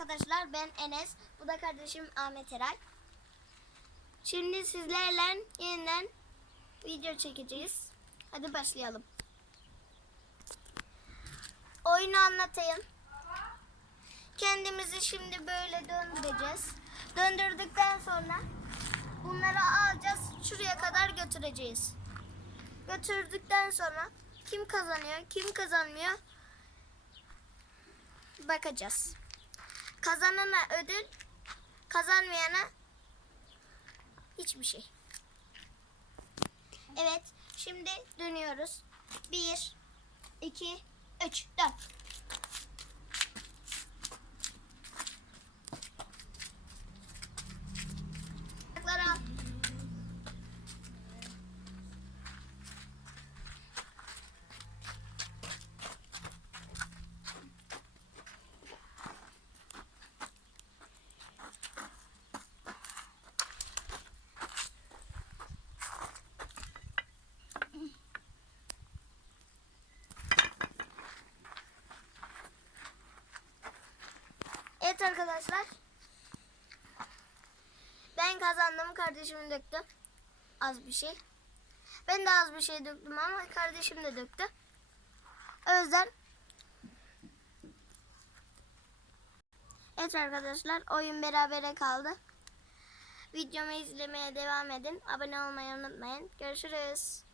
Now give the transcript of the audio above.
arkadaşlar ben Enes. Bu da kardeşim Ahmet Eray. Şimdi sizlerle yeniden video çekeceğiz. Hadi başlayalım. Oyunu anlatayım. Kendimizi şimdi böyle döndüreceğiz. Döndürdükten sonra bunları alacağız. Şuraya kadar götüreceğiz. Götürdükten sonra kim kazanıyor, kim kazanmıyor bakacağız. Kazanana ödül, kazanmayana hiçbir şey. Evet, şimdi dönüyoruz. Bir, iki, üç, dön. Arkadaşlar. Ben kazandım. Kardeşim döktü. Az bir şey. Ben de az bir şey döktüm ama kardeşim de döktü. O yüzden Evet arkadaşlar oyun berabere kaldı. Videomu izlemeye devam edin. Abone olmayı unutmayın. Görüşürüz.